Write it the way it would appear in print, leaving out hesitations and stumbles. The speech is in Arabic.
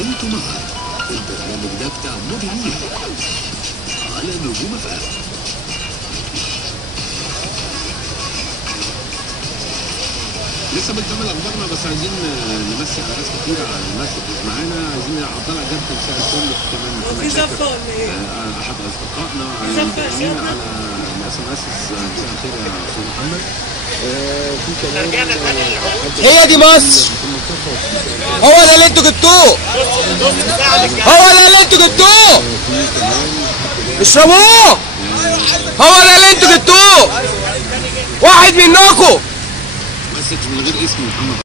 انتوا معاك البرنامج ده بتاع مذيعين على نجوم FM. لسه بنكمل اخبارنا، بس عايزين نمسي على ناس كتير على الناس اللي معانا. عايزين عبد الله جاب مساء الفل كمان في زفه ولا ايه؟ احد اصدقائنا على SMS. مساء الخير يا استاذ محمد. في كمان هي دي مصر، هو ده اللي انتوا جبتوه، هو ده اللي انتوا جبتوه، اشربوه، هو ده اللي انتوا جبتوه، واحد منكم. مسج من غير اسم محمد.